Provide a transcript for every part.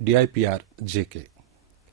DIPR-JK,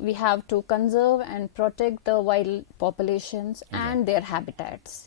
we have to conserve and protect the wild populations and their habitats.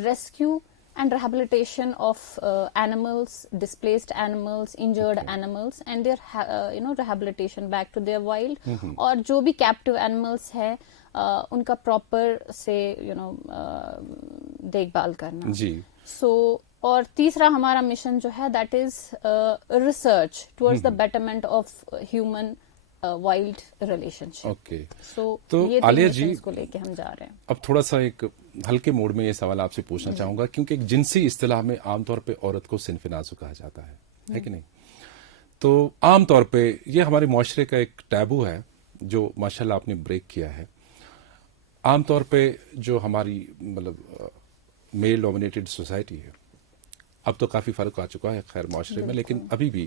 rescue and rehabilitation of animals, displaced animals, injured animals, and their rehabilitation back to their wild. اور جو بھی captive animals ہے ان کا proper سے دیکھ بھال کرنا. جی. سو اور تیسرا ہمارا مشن جو ہے that is research towards the betterment of human wild relationship. Okay. تو یہ عالیہ جی مشنز کو لے کے ہم جا رہے ہیں. اب تھوڑا سا ایک ہلکے موڈ میں یہ سوال آپ سے پوچھنا چاہوں گا، کیونکہ ایک جنسی اصطلاح میں عام طور پہ عورت کو صنف نازک کہا جاتا ہے کہ نہیں؟ تو عام طور پہ یہ ہمارے معاشرے کا ایک ٹیبو ہے جو ماشاءاللہ آپ نے بریک کیا ہے. عام طور پہ جو ہماری مطلب میل ڈومینیٹڈ سوسائٹی ہے، اب تو کافی فرق آ چکا ہے خیر معاشرے میں، لیکن ابھی بھی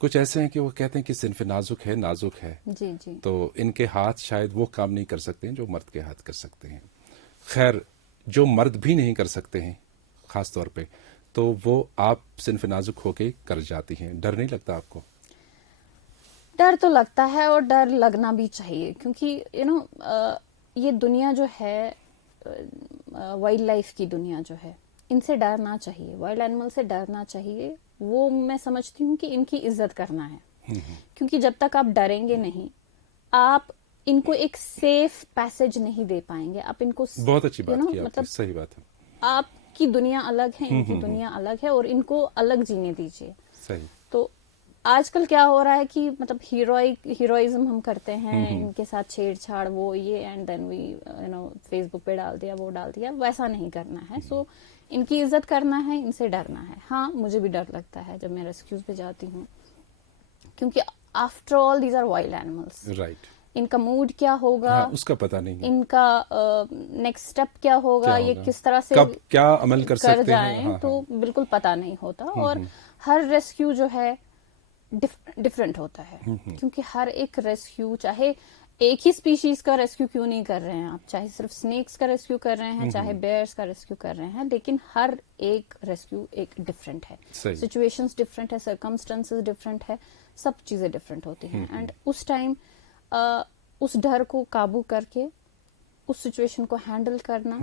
کچھ ایسے ہیں کہ وہ کہتے ہیں کہ صنف نازک ہے، نازک ہے. جی جی. تو ان کے ہاتھ شاید وہ کام نہیں کر سکتے ہیں جو مرد کے ہاتھ کر سکتے ہیں. خیر جو مرد بھی نہیں کر سکتے ہیں خاص طور پہ، تو وہ آپ صنف نازک ہو کے کر جاتی ہیں. ڈر نہیں لگتا آپ کو؟ ڈر تو لگتا ہے اور ڈر لگنا بھی چاہیے، کیونکہ یہ دنیا جو ہے وائلڈ لائف کی دنیا جو ہے، ان سے ڈرنا چاہیے، وائلڈ اینیمل سے ڈرنا چاہیے. وہ میں سمجھتی ہوں کہ ان کی عزت کرنا ہے، کیونکہ جب تک آپ ڈریں گے نہیں، آپ ان کو ایک سیف پیسج نہیں دے پائیں گے. آپ ان کو بہت اچھی بات کی آپ نے، صحیح بات ہے. آپ کی دنیا الگ ہے، ان کی دنیا الگ ہے، اور ان کو الگ جینے دیجیے. صحیح. تو آج کل کیا ہو رہا ہے کہ مطلب ہیروئزم ہم کرتے ہیں، ان کے ساتھ چھیڑ چھاڑ وہ یہ، اینڈ دین وی فیس بک پہ ڈال دیا، وہ ڈال دیا. ویسا نہیں کرنا ہے. سو ان کی عزت کرنا ہے، ان سے ڈرنا ہے. ہاں مجھے بھی ڈر لگتا ہے جب میں ریسکیوز پہ جاتی ہوں، کیونکہ after all these are wild animals. Right. ان کا موڈ کیا ہوگا، اس کا پتہ نہیں ہے، ان کا نیکسٹ اسٹیپ کیا ہوگا، یہ کس طرح سے کب کیا عمل کر سکتے ہیں، تو بالکل پتہ نہیں ہوتا. اور ہر ریسکیو جو ہے ڈفرینٹ ہوتا ہے، کیونکہ ہر ایک ریسکیو، چاہے ایک ہی اسپیشیز کا ریسکیو کیوں نہیں کر رہے ہیں آپ، چاہے صرف سنیکس کا ریسکیو کر رہے ہیں، چاہے بیئرس کا ریسکیو کر رہے ہیں، لیکن ہر ایک ریسکیو ایک ڈفرینٹ ہے. سچویشنز ڈفرینٹ ہے، سرکمسٹانسز ڈفرینٹ ہے، سب چیزیں ڈفرینٹ ہوتی ہیں. اینڈ اس ٹائم اس ڈر کو قابو کر کے اس سچویشن کو ہینڈل کرنا،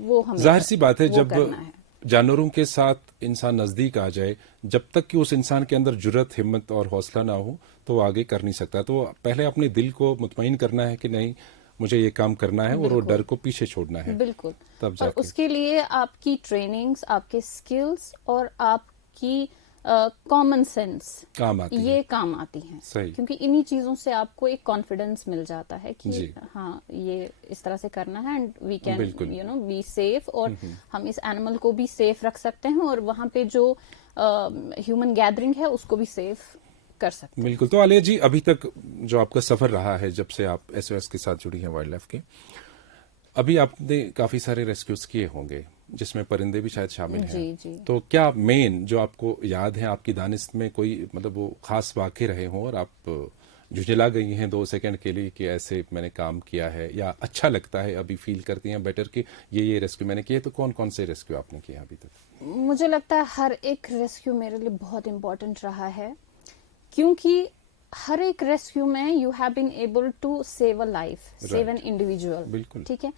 وہ ہمیں ظاہر سی بات ہے. جب کرنا ہے. جانوروں کے ساتھ انسان نزدیک آ جائے، جب تک کہ اس انسان کے اندر جرت، ہمت اور حوصلہ نہ ہو تو وہ آگے کر نہیں سکتا. تو پہلے اپنے دل کو مطمئن کرنا ہے کہ نہیں مجھے یہ کام کرنا ہے، اور وہ ڈر کو پیچھے چھوڑنا ہے. بالکل. تب جا اور اس کے لیے آپ کی ٹریننگز، آپ کے اسکلز اور آپ کی کامن سینس کام آتی یہ کام آتی ہیں. صحیح. کیونکہ انہی چیزوں سے آپ کو ایک کانفیڈینس مل جاتا ہے کہ جی. ہاں یہ اس طرح سے کرنا ہے، and we can be safe, اور ہم اس اینیمل کو بھی سیف رکھ سکتے ہیں، اور وہاں پہ جو ہیومن گیدرنگ ہے اس کو بھی سیف کر سکتے ہیں. بالکل. تو عالیہ جی، ابھی تک جو آپ کا سفر رہا ہے جب سے آپ ایس او ایس کے ساتھ جڑی ہیں وائلڈ لائف کے، ابھی آپ نے کافی سارے ریسکیوز کیے ہوں گے جس میں پرندے بھی شاید شامل ہیں. جی جی. تو کیا مین جو آپ کو یاد ہے، آپ کی دانست میں کوئی مطلب وہ خاص واقع رہے ہوں اور آپ جھجلا گئی ہیں 2 سیکنڈ کے لیے کہ ایسے میں نے کام کیا ہے، یا اچھا لگتا ہے ابھی فیل کرتی ہیں بیٹر کہ یہ ریسکیو میں نے کیے؟ تو کون کون سے ریسکیو آپ نے کیے ابھی تک؟ مجھے لگتا ہے ہر ایک ریسکیو میرے لیے بہت امپورٹنٹ رہا ہے، کیونکہ ہر ایک ریسکیو میں you have been able to save a life, save an individual. بالکل. ٹھیک ہے.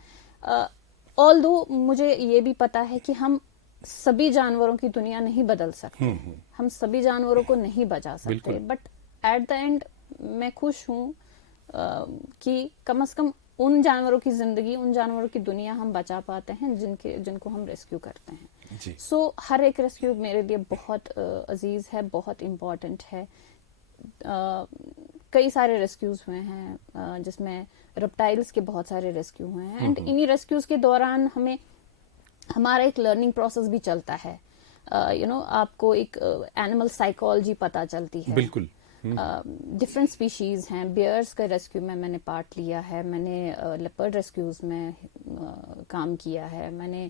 آلدو مجھے یہ بھی پتا ہے کہ ہم سبھی جانوروں کی دنیا نہیں بدل سکتے، ہم سبھی جانوروں کو نہیں بچا سکتے، بٹ ایٹ دا اینڈ میں خوش ہوں کہ کم از کم ان جانوروں کی زندگی، ان جانوروں کی دنیا ہم بچا پاتے ہیں جن کو ہم ریسکیو کرتے ہیں. سو ہر ایک ریسکیو میرے لیے بہت عزیز ہے، بہت امپورٹنٹ ہے. کئی سارے ریسکیوز ہوئے ہیں جس میں ریپٹائلز کے بہت سارے ریسکیو ہوئے ہیں، اینڈ انہی ریسکیوز کے دوران ہمارا ایک لرننگ پروسیس بھی چلتا ہے. آپ کو ایک اینیمل سائیکالوجی پتہ چلتی ہے. بالکل. ڈفرینٹ اسپیشیز ہیں. بیئرس کا ریسکیو میں نے پارٹ لیا ہے، میں نے لیپرڈ ریسکیوز میں کام کیا ہے، میں نے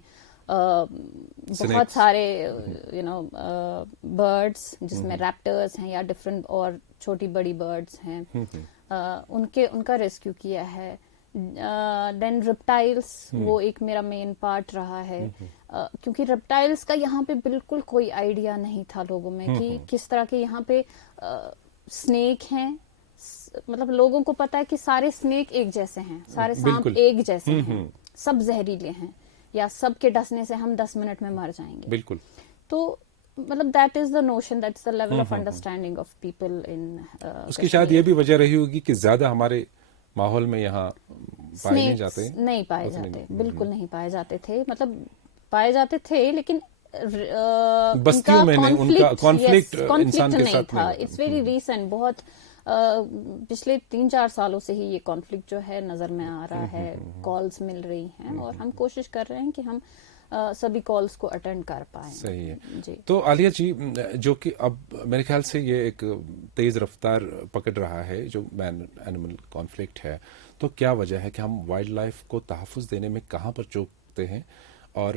بہت سارے برڈس جس میں ریپٹرز ہیں یا ڈفرینٹ اور چھوٹی بڑی برڈس ہیں ان کا ریسکیو کیا ہے. دین ریپٹائلس، وہ ایک میرا مین پارٹ رہا ہے، کیونکہ ریپٹائلس کا یہاں پہ بالکل کوئی آئیڈیا نہیں تھا لوگوں میں کہ کس طرح کے یہاں پہ سنیک ہیں. مطلب لوگوں کو پتا ہے کہ سارے سنیک ایک جیسے ہیں، سارے سانپ ایک جیسے ہیں، سب زہریلے ہیں. یا سب کے ڈسنے سے ہم 10 منٹ میں مر جائیں گے. بالکل. تو مطلب that is the notion, that is the level of understanding of people in. اس کی شاید یہ بھی وجہ رہی ہوگی کہ زیادہ ہمارے ماحول میں یہاں پائے نہیں جاتے. نہیں پائے جاتے, بالکل نہیں پائے جاتے تھے, مطلب پائے جاتے تھے لیکن بستیوں میں ان کا کانفلکٹ انسان کے ساتھ تھا. اٹس ویری ریسنٹ, بہت پچھلے 3-4 سالوں سے ہی یہ کانفلکٹ جو ہے نظر میں آ رہا ہے. کالز مل رہی ہیں اور ہم کوشش کر رہے ہیں کہ ہم سبھی کالز کو اٹینڈ کر پائیں. صحیح ہے. جی. تو عالیہ جی, جو کہ اب میرے خیال سے یہ ایک تیز رفتار پکڑ رہا ہے جو مین اینیمل کانفلکٹ ہے, تو کیا وجہ ہے کہ ہم وائلڈ لائف کو تحفظ دینے میں کہاں پر چوکتے ہیں, اور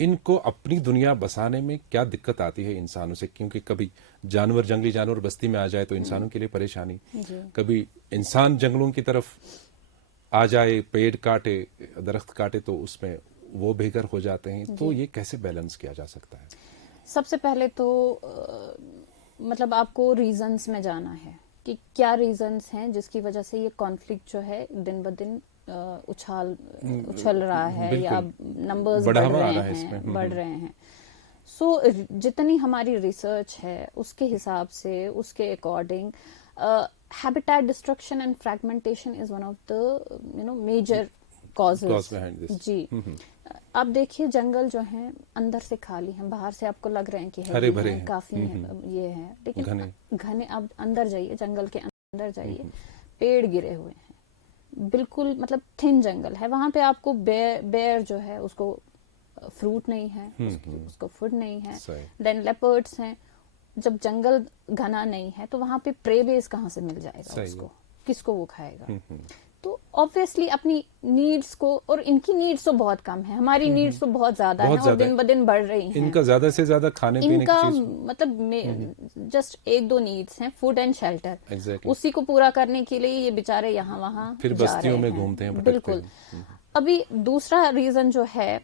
ان کو اپنی دنیا بسانے میں کیا دقت آتی ہے انسانوں سے؟ کیونکہ کبھی جانور, جنگلی جانور بستی میں آ جائے تو انسانوں کے لیے پریشانی, کبھی انسان جنگلوں کی طرف آ جائے, پیڑ کاٹے, درخت کاٹے تو اس میں وہ بے گھر ہو جاتے ہیں. تو یہ کیسے بیلنس کیا جا سکتا ہے؟ سب سے پہلے تو مطلب آپ کو ریزنز میں جانا ہے کہ کیا ریزنز ہیں جس کی وجہ سے یہ کانفلکٹ جو ہے دن بدن اچھل رہا ہے یا نمبرز بڑھ رہے ہیں. سو جتنی ہماری ریسرچ ہے اس کے حساب سے, اس کے according, habitat destruction and fragmentation is one of the major causes. جی. آپ دیکھیے جنگل جو ہیں اندر سے خالی ہیں, باہر سے آپ کو لگ رہے ہیں کہ ہرے بھرے کافی یہ ہے, لیکن گھنے. اب اندر جائیے, جنگل کے اندر جائیے, پیڑ گرے ہوئے ہیں, بالکل مطلب تھن جنگل ہے. وہاں پہ آپ کو بیئر جو ہے اس کو فروٹ نہیں ہے, اس کو فوڈ نہیں ہے. دین لیپرڈس ہیں. جب جنگل گھنا نہیں ہے تو وہاں پہ پرے بیس کہاں سے مل جائے گا اس کو, کس کو وہ کھائے گا؟ تو آبویسلی اپنی نیڈس کو, اور ان کی نیڈس تو بہت کم ہے, ہماری نیڈس تو بہت زیادہ ہیں اور دن بدن بڑھ رہی ہیں. ان کا زیادہ سے زیادہ کھانے پینے کی چیز مطلب جسٹ 1-2 نیڈس ہیں, فوڈ اینڈ شیلٹر. اسی کو پورا کرنے کے لیے یہ بیچارے یہاں وہاں پھر بستیوں میں گھومتے ہیں. بالکل. ابھی دوسرا ریزن جو ہے,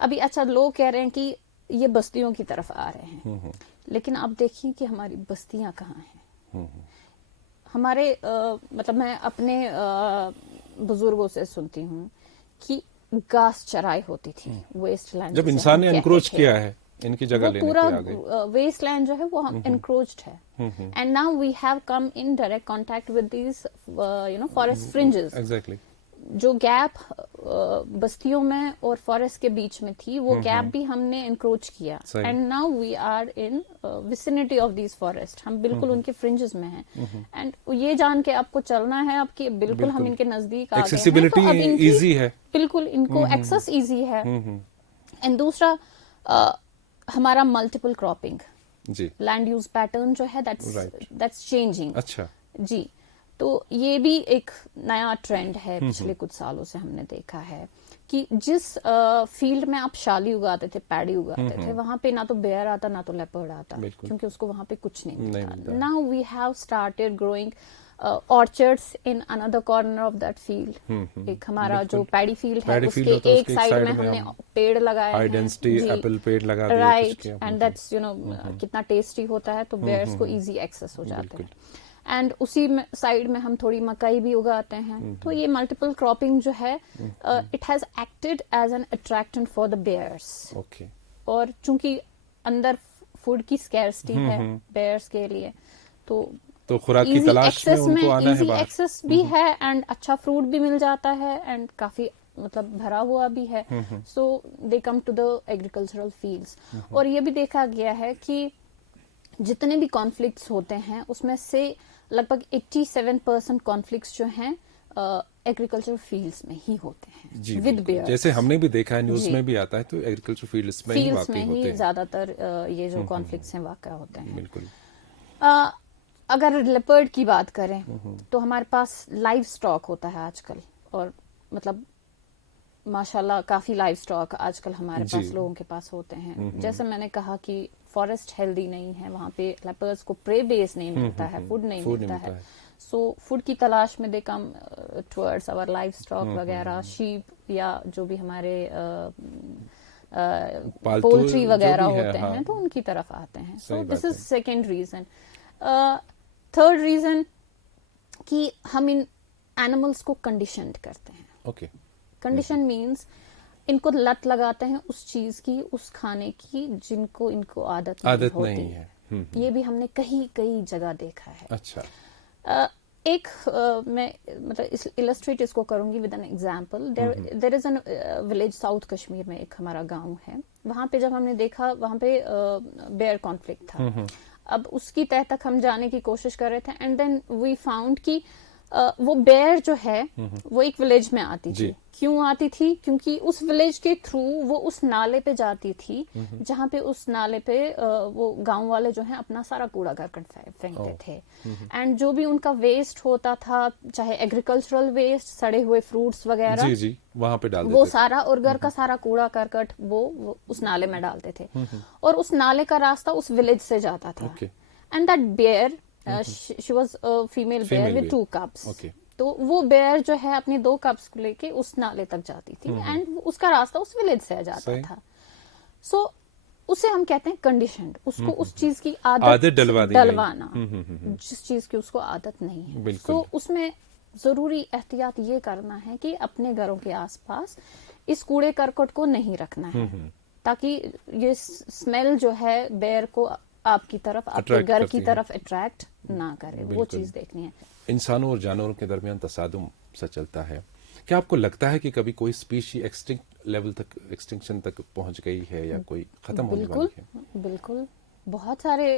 ابھی اچھا لوگ کہہ رہے ہیں کہ یہ بستیوں کی طرف آ رہے ہیں, لیکن آپ دیکھیں کہ ہماری بستیاں کہاں ہیں. ہمارے مطلب میں اپنے بزرگوں سے سنتی ہوں کہ گھاس چرائی ہوتی تھی ویسٹ لینڈ, جب انسان نے انکروچ کیا ہے ان کی جگہ لینے کے پورا آگے. ویسٹ لینڈ جو ہے وہ انکروچڈ ہے, and now we have come in direct contact with these forest fringes. Exactly. جو گیپ بستیوں میں اور فارسٹ کے بیچ میں تھی, وہ گیپ بھی ہم نے انکروچ کیا, and now we are in vicinity of these forest. ہم بالکل ان کے فرنجز میں ہیں, اینڈ یہ جان کے آپ کو چلنا ہے آپ کی بالکل ہم ان کے نزدیک آ گئے ہیں, تو اب ایزی ہے, بالکل ان کو ایکسس ایزی ہے. اینڈ دوسرا ہمارا multiple cropping, land use pattern جو ہے دیٹس چینجنگ. اچھا جی. تو یہ بھی ایک نیا ٹرینڈ ہے, پچھلے کچھ سالوں سے ہم نے دیکھا ہے کہ جس فیلڈ میں آپ شالی اگاتے تھے, پیڈی اگاتے تھے, وہاں پہ نہ تو بیئر آتا نہ تو لیپرڈ آتا, کیونکہ اس کو وہاں پہ کچھ نہیں ملتا. Now we have started growing orchards in another corner of that field. ایک ہمارا جو پیڈی فیلڈ ہے اس کے ایک سائڈ میں ہم نے پیڑ لگائے ہیں, ہائی ڈینسٹی ایپل پیڑ لگا دیے, رائٹ, اینڈ دیٹس کتنا ٹیسٹی ہوتا ہے, تو بیئرس کو ایزی ایکسس ہو جاتا ہے. اینڈ اسی سائڈ میں ہم تھوڑی مکئی بھی اگاتے ہیں. تو یہ ملٹیپل کراپنگ جو ہے it has acted as an attractant for the bears. اور چونکہ اندر فوڈ کی اسکیرسٹی ہے بیئرس کے لیے, تو خوراک کی تلاش میں ان کو آنا ہے, ایزی ایکسس بھی ہے, اینڈ اچھا فروٹ بھی مل جاتا ہے, اینڈ کافی مطلب بھرا ہوا بھی ہے. So they come to the agricultural fields. اور یہ بھی دیکھا گیا ہے کہ جتنے بھی کانفلکٹس ہوتے ہیں اس میں سے لگ بھگ 87% کانفلکٹس جو ہیں ایگریکلچر فیلڈس میں ہی ہوتے ہیں, ود بیئرز. جیسے ہم نے بھی دیکھا ہے, نیوز میں بھی آتا ہے, تو ایگریکلچر فیلڈس میں ہی واقع ہوتے ہیں زیادہ تر یہ جو کانفلکٹس ہیں واقع ہوتے ہیں. بالکل. اگر لیپرڈ کی بات کریں تو ہمارے پاس لائف اسٹاک ہوتا ہے آج کل, اور مطلب ماشاءاللہ کافی لائف اسٹاک آج کل ہمارے پاس لوگوں کے پاس ہوتے ہیں. جیسے میں نے کہا کہ فارسٹ ہیلدی نہیں ہے, وہاں پہ لیپرڈز کو پرے بیس نہیں ملتا ہے, فوڈ نہیں ملتا ہے. سو فوڈ کی تلاش میں دے کم ٹورڈز اور لائف اسٹاک وغیرہ, شیپ یا جو بھی ہمارے پولٹری وغیرہ ہوتے ہیں تو ان کی طرف آتے ہیں. So this is second reason. Third reason کہ ہم ان اینیملس کو کنڈیشنڈ کرتے ہیں. کنڈیشن مینس ان کو لت لگاتے ہیں اس چیز کی, اس کھانے کی جن کو ان کو عادت نہیں ہے. یہ بھی ہم نے کئی جگہ دیکھا ہے. اچھا. ایک میں مطلب السٹریٹ اس کو کروں گی with an example. There is an village south Kashmir میں, ایک ہمارا گاؤں ہے, وہاں پہ جب ہم نے دیکھا وہاں پہ بیئر کانفلکٹ تھا. اب اس کی تہ تک ہم جانے کی کوشش کر رہے تھے, اینڈ دین وی فاؤنڈ کہ وہ بیئر جو ہے وہ ایک ولیج میں آتی تھی. کیوں آتی تھی؟ کیونکہ اس ولیج کے تھرو وہ اس نالے پہ جاتی تھی جہاں پہ اس نالے پہ وہ گاؤں والے جو ہیں اپنا سارا کوڑا کرکٹ پھینکتے تھے. اینڈ جو بھی ان کا ویسٹ ہوتا تھا, چاہے ایگریکلچرل ویسٹ, سڑے ہوئے فروٹس وغیرہ, جی وہاں پہ ڈالتے وہ سارا, اور گھر کا سارا کوڑا کرکٹ وہ اس نالے میں ڈالتے تھے. اور اس نالے کا راستہ اس ولیج سے جاتا تھا. And that bear, she was a female bear with 2 cubs. تو وہ بیئر جو ہے اپنی 2 کپس کو لے کے اس نالے تک جاتی تھی, اینڈ اس کا راستہ اس ولیج سے جاتا تھا. سو اسے ہم کہتے ہیں کنڈیشنڈ, اس کو اس چیز کی عادت ڈلوانا, جس چیز کی اس کو عادت نہیں ہے. سو اس میں ضروری احتیاط یہ کرنا ہے کہ اپنے گھروں کے آس پاس اس کوڑے کرکٹ کو نہیں رکھنا ہے, تاکہ یہ اسمیل جو ہے بیئر کو آپ کی طرف, آپ کے گھر کی طرف اٹریکٹ نہ کرے. وہ چیز دیکھنی ہے. انسانوں اور جانوروں کے درمیان تصادم سا چلتا ہے. کیا آپ کو لگتا ہے کہ کبھی کوئی اسپیشی ایکسٹنکشن تک پہنچ گئی ہے یا کوئی ختم ہونے والی ہے؟ بالکل. بہت سارے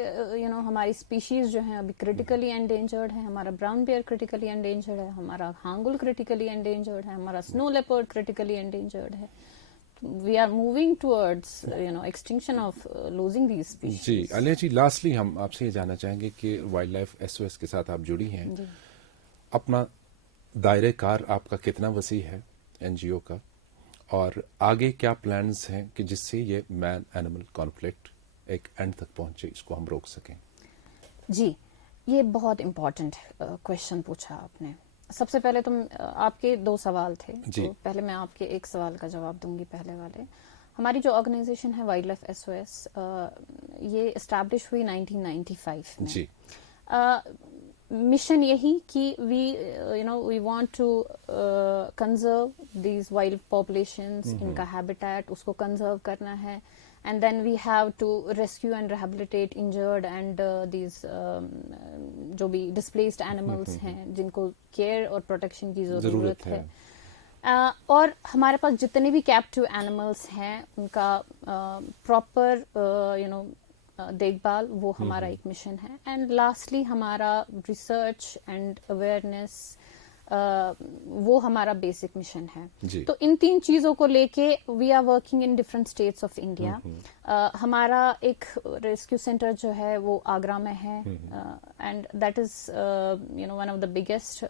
ہماری اسپیشیز جو ہیں ابھی کریٹیکلی انڈینجرڈ ہیں. ہمارا براؤن بیئر کریٹیکلی انڈینجرڈ ہے, ہمارا ہانگل کریٹیکلی انڈینجرڈ ہے, ہمارا سنو لیپرڈ کریٹیکلی انڈینجرڈ ہے. We are moving towards extinction of losing these species. جی عالیہ جی, لاسٹلی ہم آپ سے یہ جاننا چاہیں گے کہ وائلڈ لائف SOS کے ساتھ آپ جڑی ہیں. اپنا دائرہ کار آپ کا کتنا وسیع ہے NGO کا, اور آگے کیا پلانز ہیں کہ جس سے یہ مین اینیمل کانفلکٹ ایک اینڈ تک پہنچے, اس کو ہم روک سکیں؟ جی, یہ بہت امپورٹنٹ کوشچن پوچھا آپ نے. سب سے پہلے آپ کے 2 سوال تھے. تو پہلے میں آپ کے ایک سوال کا جواب دوں گی. پہلے والے, ہماری جو آرگنائزیشن ہے وائلڈ لائف SOS, یہ اسٹیبلش ہوئی 1995 میں. جی. مشن یہی کہ we want to conserve these wild populations, ان کا ہیبیٹیٹ اس کو کنزرو کرنا ہے. And then we have to rescue and rehabilitate injured and these جو بھی displaced animals ہیں جن کو کیئر اور پروٹیکشن کی ضرورت ہے. اور ہمارے پاس جتنے بھی کیپٹیو اینیملس ہیں ان کا پراپر دیکھ بھال, وہ ہمارا ایک مشن ہے. اینڈ لاسٹلی ہمارا ریسرچ اینڈ اویئرنیس, وہ ہمارا بیسک مشن ہے. تو ان 3 چیزوں کو لے کے we are working in different states of India. ہمارا ایک ریسکیو سینٹر جو ہے وہ آگرہ میں ہے, and that is one of the biggest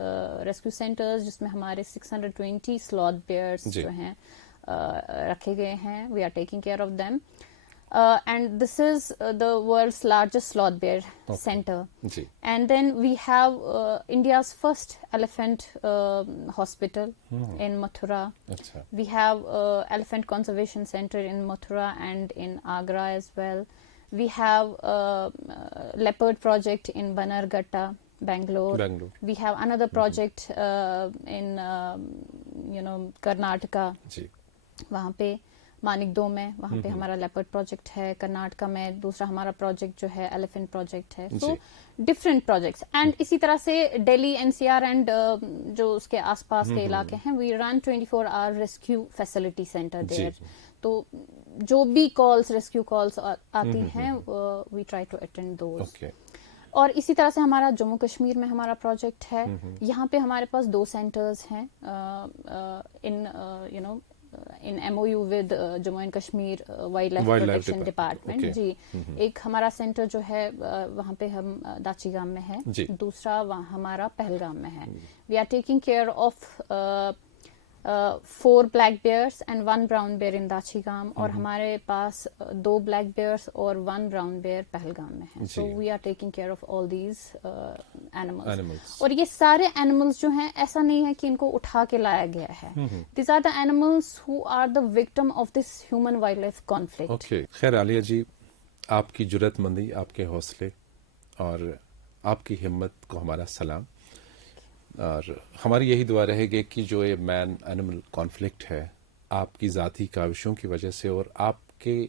rescue centres, جس میں ہمارے 620 سلوتھ بیئرس جو ہیں رکھے گئے ہیں. We are taking care of them. And this is the world's largest sloth bear center. And then we have India's first elephant hospital in Mathura. We have elephant conservation center in Mathura and in Agra as well. We have leopard project in Bannerghatta, Bangalore. We have another project in Karnataka. وہاں پہ مانک دو میں, وہاں پہ ہمارا leopard project ہے. کرناٹکا میں دوسرا ہمارا پروجیکٹ جو ہے ایلیفینٹ پروجیکٹ ہے. سو ڈفرینٹ پروجیکٹس. اینڈ اسی طرح سے دہلی NCR اینڈ جو اس کے آس پاس کے علاقے ہیں, we run 24 hour rescue facility centre there. تو جو بھی کالس, ریسکیو کالس آتی ہیں, we try to attend those. اور اسی طرح سے ہمارا جموں کشمیر میں ہمارا پروجیکٹ ہے. یہاں پہ ہمارے پاس 2 سینٹرز ہیں in MOU with Jammu and Kashmir wild life protection department. جی, ایک ہمارا سینٹر جو ہے وہاں پہ ہم داچی گام میں ہے, دوسرا ہمارا پہلگام میں ہے. We are taking care of 4 black bears and 1 brown bear in Dachigam, اور ہمارے پاس 2 black bears اور 1 brown bear پہلگام میں ہے. So we are taking care of all these animals. اور یہ سارے animals جو ہیں ایسا نہیں ہے کہ ان کو اٹھا کے لایا گیا ہے. These are the animals who are the victim of this human wildlife conflict. خیر عالیہ جی, آپ کی جرأت مندی, آپ کے حوصلے اور آپ کی ہمت کو ہمارا سلام. اور ہماری یہی دعا رہے گی کہ جو یہ مین اینیمل کانفلکٹ ہے آپ کی ذاتی کاوشوں کی وجہ سے اور آپ کے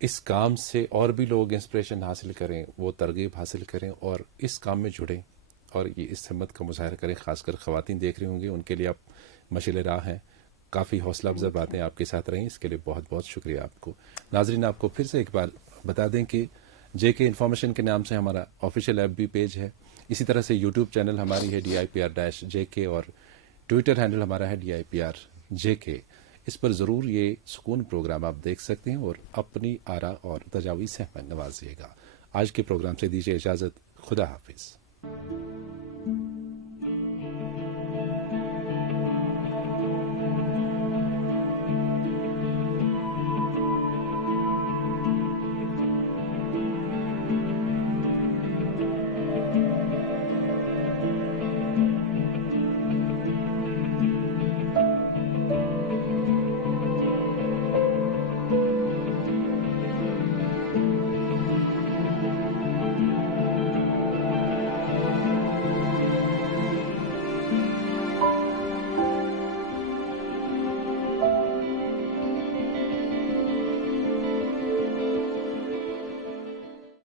اس کام سے اور بھی لوگ انسپریشن حاصل کریں، وہ ترغیب حاصل کریں اور اس کام میں جڑیں اور یہ اس ہمت کا مظاہرہ کریں. خاص کر خواتین دیکھ رہی ہوں گی، ان کے لیے آپ مشعل راہ ہیں. کافی حوصلہ افزا باتیں آپ کے ساتھ رہیں، اس کے لیے بہت بہت شکریہ آپ کو. ناظرین، آپ کو پھر سے ایک بار بتا دیں کہ جے کے انفارمیشن کے نام سے ہمارا آفیشیل ایپ بھی پیج ہے. اسی طرح سے یوٹیوب چینل ہماری ہے DIPR-JK اور ٹویٹر ہینڈل ہمارا ہے DIPR-JK. اس پر ضرور یہ سکون پروگرام آپ دیکھ سکتے ہیں اور اپنی آراء اور تجاویز سے ہمیں نوازیے گا. آج کے پروگرام سے دیجیے اجازت. خدا حافظ.